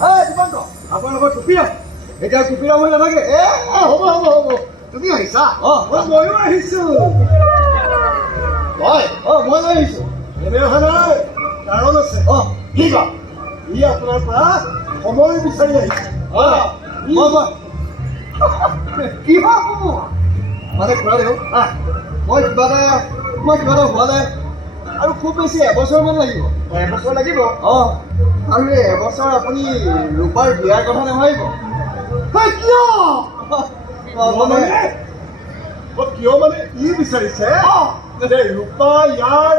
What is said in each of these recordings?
দীপংক আপোনালোকৰ টুপিৰাম এতিয়া টুপিৰাম হৈ নাথাকে হ'ব হ'ব হ'ব তুমি আহিছা ময়ো আহিছোঁ মই লৈ আহিছোঁ এনে অহা নাই কাৰণ আছে কি কম ই আপোনাৰ পৰা সময় বিচাৰি আহিছে কি হ'ব মানে খুৰা দেখোন মই কিবা এটা হোৱা নাই আৰু খুব বেছি এবছৰমান লাগিব এবছৰ লাগিব আৰু এই এবছৰ আপুনি ৰূপাৰ বিয়াৰ কথা নাভাবিব কিয় মানে ই বিচাৰিছে যে ৰূপা ইয়াৰ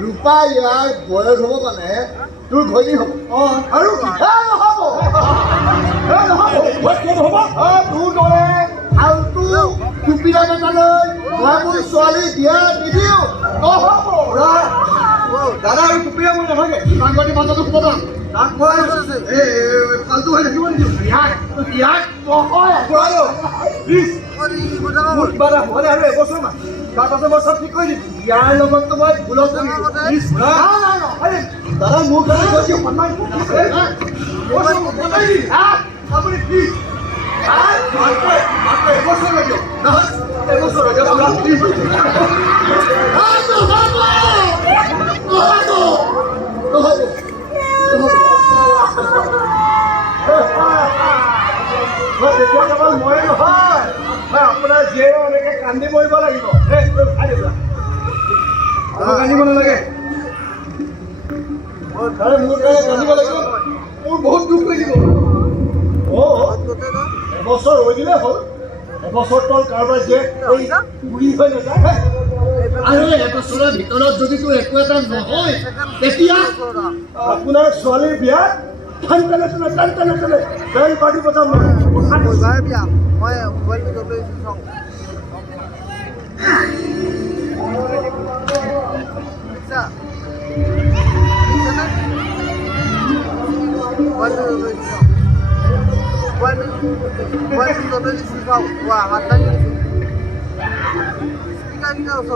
ৰূপা ইয়াৰ বয়স হ'ব মানে তোৰ ঘৈণী হ'ব আৰু তোৰ দৰে ফাল্টু টুপিৰা নেতালৈ মই মোৰ ছোৱালী বিয়া নিদিওঁ দাদা আৰু টুপিৰা মোৰ নাথাকে সাংবাদিক মাজতো সোমাব তাক মই ফাল্টু হৈ থাকিব নিদিওঁ ইয়াক নহয় কিবা এটা হোৱা নাই আৰু এবছৰমান তাৰপাছত মই চব ঠিক কৰি দিম ইয়াৰ লগততো মই ভুলত দাদা মোৰ কাৰণে কৈছোঁ সন্মান আপুনি প্লিজ এবছৰ লাগিব এবছৰ তেতিয়া কেৱল ময়ে নহয় আপোনাৰ জীয়েও এনেকৈ কান্দি মৰিব লাগিব কান্দিব নালাগে মোৰ কাৰণে কান্দিব লাগিব মোৰ বহুত দুখ লাগিব এবছৰ হৈ দিলে হ'ল এবছৰ তল কাৰোবাৰ যে উৰি হৈ নাযায় আৰু এবছৰৰ ভিতৰত যদি তোৰ একো এটা নহয় তেতিয়া আপোনাৰ ছোৱালীৰ বিয়া টান বেল পাৰ্টি পঠাম মই মোবাইলটো লৈ চাওঁ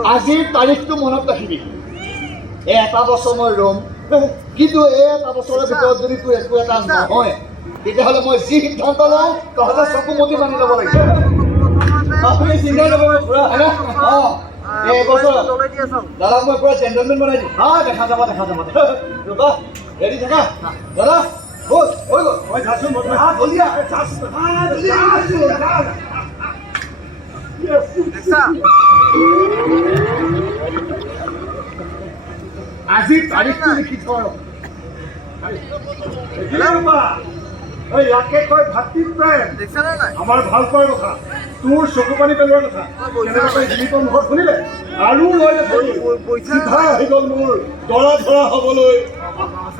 আজিৰ তাৰিখটো মনত ৰাখিবি এটা বছৰ মই ৰ'ম কিন্তু এটা বছৰৰ ভিতৰত যদি তোৰ একো এটা নহয় তেতিয়াহ'লে মই যি সিদ্ধান্ত লওঁ তহঁতে চকু মুদি মানি ল'ব লাগিব আপুনি চিন্তাই ল'ব পুৰা দাদা মই পুৰা জেণ্টেলমেন বনাই দিম দেখা যাব ৰ'বা ৰেডি থাকা দাদা হৈ গ'ল মই যাচোন আজি তাৰিখটো লিখি থ ইয়াকে কয় ভাতৃ প্ৰেম আমাৰ ভাল পোৱাৰ কথা তোৰ চকু পানী পেলোৱাৰ কথা দিলীপৰ মুখত শুনিলে আৰু লৈ চিধা আহি গ'ল মোৰ দৰা ধৰা হ'বলৈ